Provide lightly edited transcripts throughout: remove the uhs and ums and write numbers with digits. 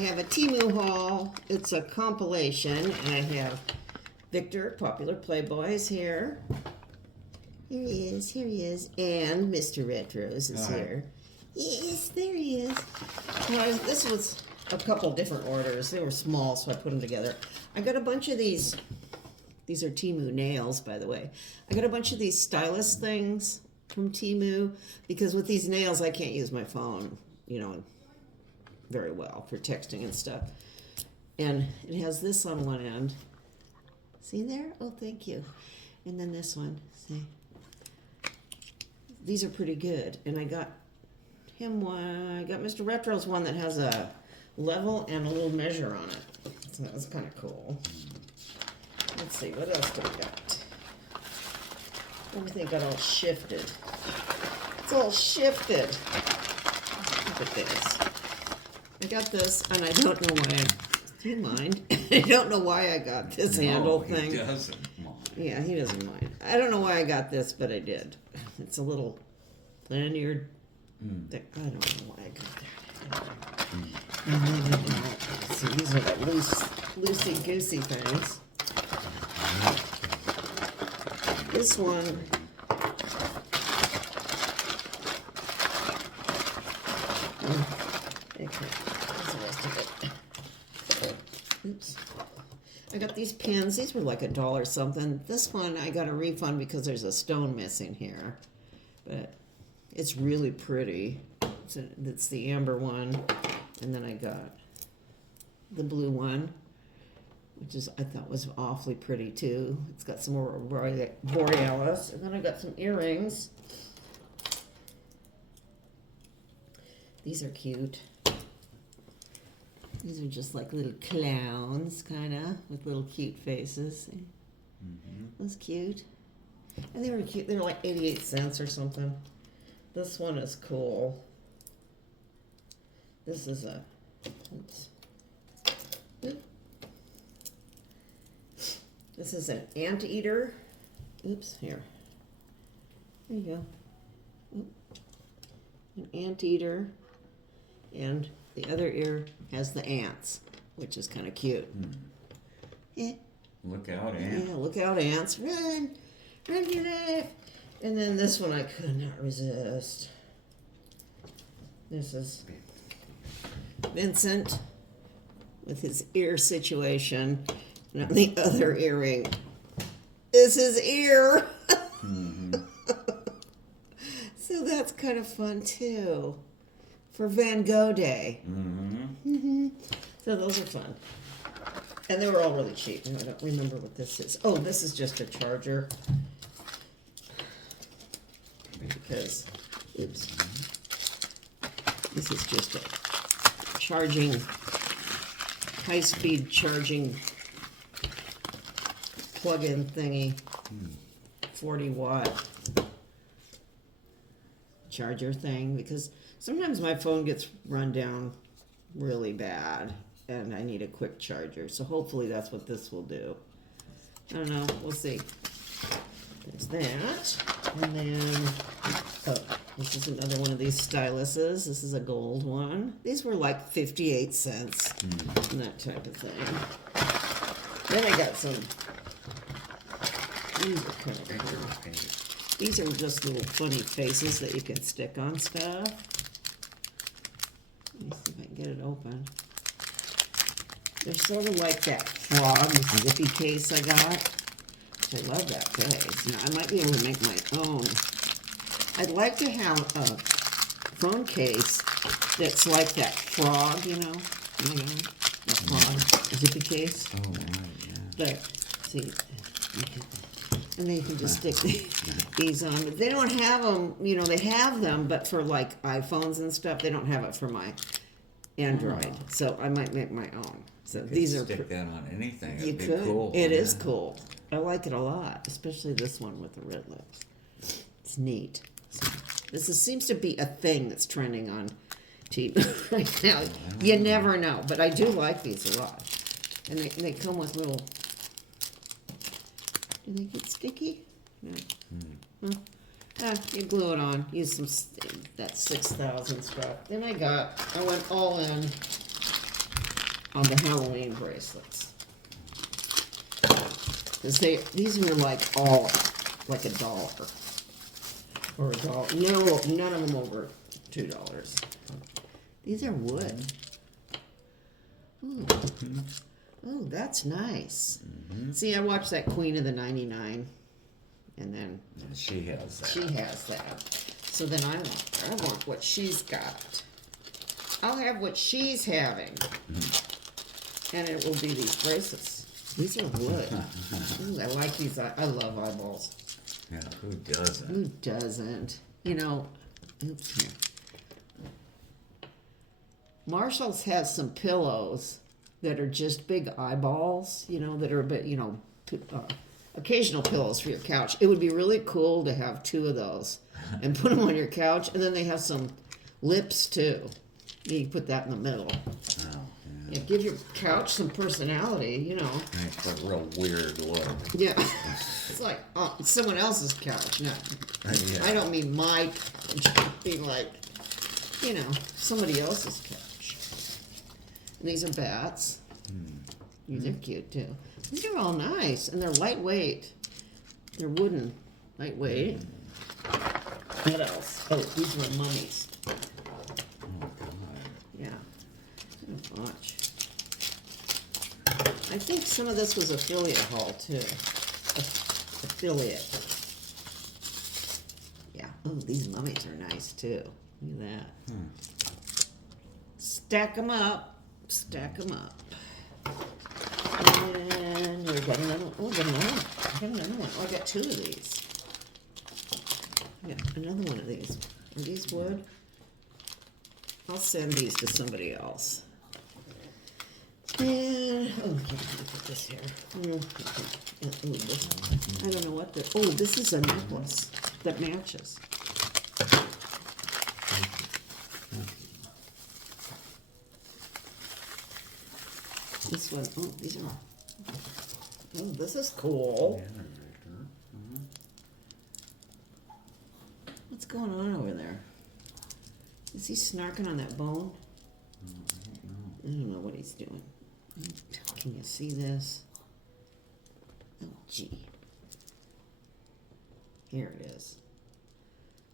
have a Temu haul. It's a compilation, and I have Victor, Popular Playboys here. Here he is, and Mr. Retros is here. Yes, there he is. Well, this was a couple different orders. They were small, so I put them together. I got a bunch of these. These are Temu nails, by the way. I got a bunch of these stylus things from Temu, because with these nails, I can't use my phone, very well for texting and stuff. And it has this on one end. See there? Oh, thank you. And then this one. See? These are pretty good. And I got him one. I got Mr. Retro's one that has a level and a little measure on it. So that was kind of cool. Let's see, what else do we got? Everything got all shifted. It's all shifted. Look at this. I got this, and I don't know why do you mind? I don't know why I got this handle thing. He doesn't mind. Yeah, he doesn't mind. I don't know why I got this, but I did. It's a little lanyard thing. I don't know why I got that. So these are the loosey-goosey things. This one, okay, that's the rest of it. Oops. I got these pins. These were like $1 something. This one I got a refund because there's a stone missing here, but it's really pretty. It's the amber one, and then I got the blue one, which I thought was awfully pretty too. It's got some more borealis, and then I got some earrings. These are cute. These are just like little clowns, kind of, with little cute faces. That's cute. And they were cute. They were like 88 cents or something. This one is cool. This is a... Oops. This is an anteater. Oops, here. There you go. Oop. An anteater. And the other ear has the ants, which is kind of cute. Yeah. Look out, ant. Yeah, look out, ants. Run! Run for your life! And then this one I could not resist. This is Vincent with his ear situation. And on the other earring is his ear. So that's kind of fun too. For Van Gogh Day. So those are fun. And they were all really cheap. I don't remember what this is. Oh, this is just a charger. Because, oops. This is just a charging, high-speed charging plug-in thingy. 40-watt charger thing. Because sometimes my phone gets run down really bad and I need a quick charger. So hopefully that's what this will do. I don't know. We'll see. There's that. And then, oh, this is another one of these styluses. This is a gold one. These were like 58 cents and that type of thing. Then I got some. These are kind of cool. These are just little funny faces that you can stick on stuff. Let me see if I can get it open. They're sort of like that frog zippy case I got. I love that case. Now, I might be able to make my own. I'd like to have a phone case that's like that frog, that frog zippy case. Oh, right, yeah. But, see, and then you can just stick these on. But they don't have them, they have them, but for like iPhones and stuff, they don't have it for my Android. So I might make my own. So these are stick that on anything. You It'd be could. cool. It is cool. I like it a lot, especially this one with the red lips. It's neat. So this seems to be a thing that's trending on TV right now. You never know, but I do like these a lot. And they come with little. Do they get sticky? No. You glue it on. Use that 6,000 stuff. Then I went all in on the Halloween bracelets. Because these were like all like $1 or $1. No, none of them over $2. These are wood. Ooh. Oh, that's nice. See, I watched that Queen of the 99, and then She has that. she has that. So then I want what she's got. I'll have what she's having, and it will be these bracelets. These are wood. Ooh, I like these. I love eyeballs. Yeah, who doesn't? Who doesn't? You know, oops. Here. Marshall's has some pillows that are just big eyeballs, you know, that are a bit, you know, occasional pillows for your couch. It would be really cool to have 2 of those and put them on your couch. And then they have some lips too. You put that in the middle. Oh, Yeah, give your couch some personality, you know. Makes a real weird look. Yeah. It's like, oh, it's someone else's couch. No, Yeah. I don't mean my couch. I mean like, you know, somebody else's couch. And these are bats. These are cute too. These are all nice, and they're lightweight. They're wooden, lightweight. What else? Oh, these were mummies. Oh, God. Yeah, watch. I think some of this was affiliate haul too. Affiliate. Yeah. Oh, these mummies are nice too. Look at that. Stack them up. Stack them up. And we got another one. Oh, I got another one. I got another one. Oh, I got 2 of these. I got another one of these. Are these wood? I'll send these to somebody else. And, oh, let me put this here. Ooh, this, I don't know what the, oh, this is a necklace that matches. This one, oh, these are, oh, this is cool. What's going on over there? Is he snarking on that bone? I don't know what he's doing. Can you see this? Oh, gee. Here it is.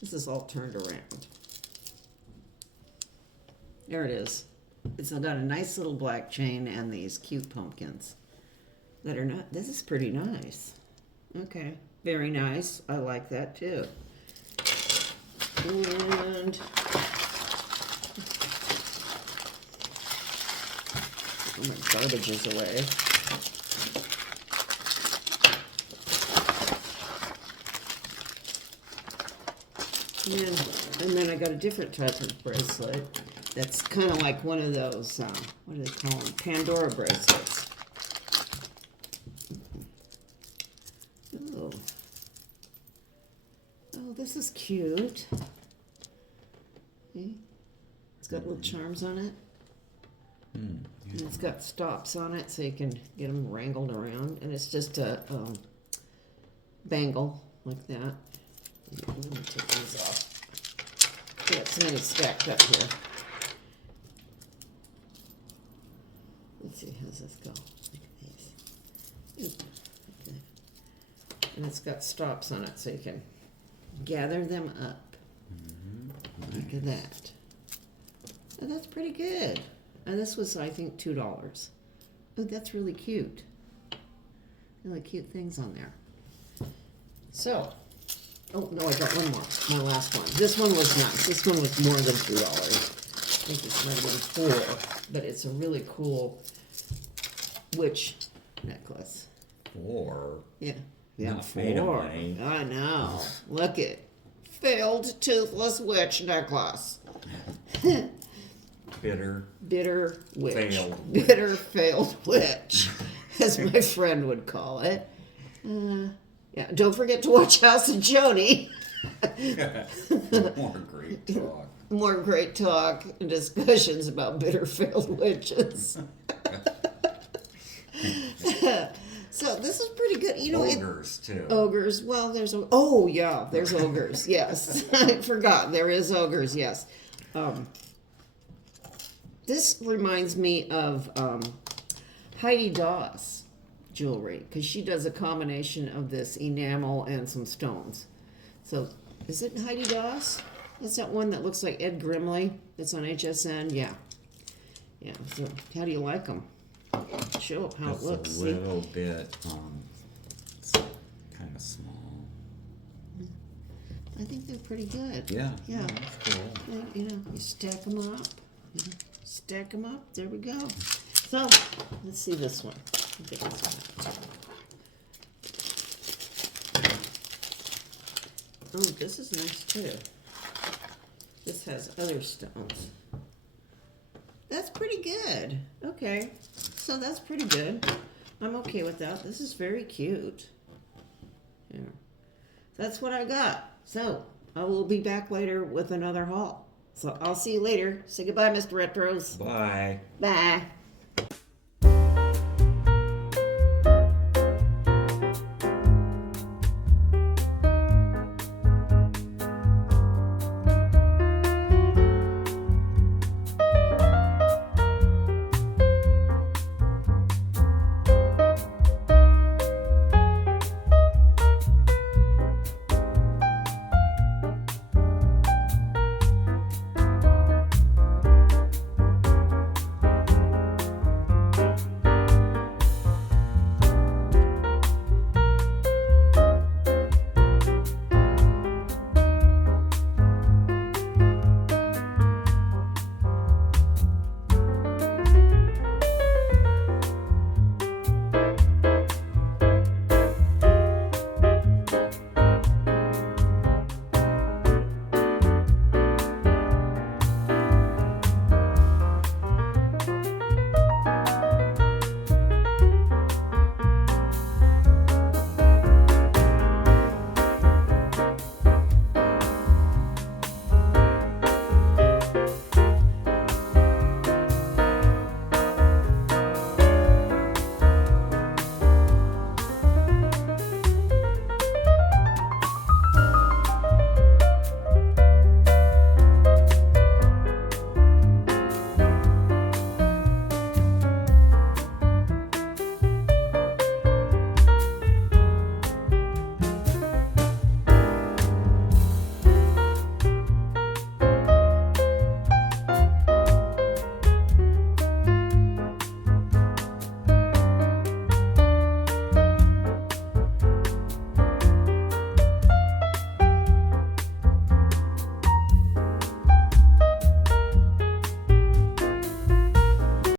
This is all turned around. There it is. It's got a nice little black chain and these cute pumpkins that are not, this is pretty nice. Okay, very nice. I like that too. And oh, my garbage is away. And then I got a different type of bracelet that's kind of like one of those, what do they call them? Pandora bracelets. Oh. Oh, this is cute. See? It's got little charms on it. And it's got stops on it so you can get them wrangled around. And it's just a bangle like that. Let me take these off. I got so many stacked up here. Let's see, how's this go? Look at these. Okay. And it's got stops on it so you can gather them up. Look at that. Oh, that's pretty good. And this was, I think, $2. Oh, that's really cute. Really cute things on there. So, oh, no, I got one more. My last one. This one was nice. This one was more than $2. I think this might have been $4. But it's a really cool witch necklace. 4? Yeah. Yeah, Not made of 4. money. I know. Look it. Failed toothless witch necklace. Bitter. Bitter witch. Failed. Bitter failed witch, as my friend would call it. Yeah, don't forget to watch House of Joni. More great talk. More great talk and discussions about bitter failed witches. So this is pretty good. You know, Ogres, too. Ogres. Well, there's oh yeah, there's ogres. Yes, I forgot there is ogres. Yes. this reminds me of Heidi Daus jewelry, because she does a combination of this enamel and some stones. So, is it Heidi Daus? That's that one that looks like Ed Grimley. That's on HSN. Yeah. Yeah. So, how do you like them? Show up how It's it looks. a little bit, it's kind of small. I think they're pretty good. Yeah. Yeah. That's cool. Yeah, you know, you stack them up. You know, stack them up. There we go. So, let's see this one. Get this one out. Oh, this is nice too. This has other stones. That's pretty good. Okay. So that's pretty good. I'm okay with that. This is very cute. Yeah. That's what I got. So I will be back later with another haul. So I'll see you later. Say goodbye, Mr. Retros. Bye. Bye.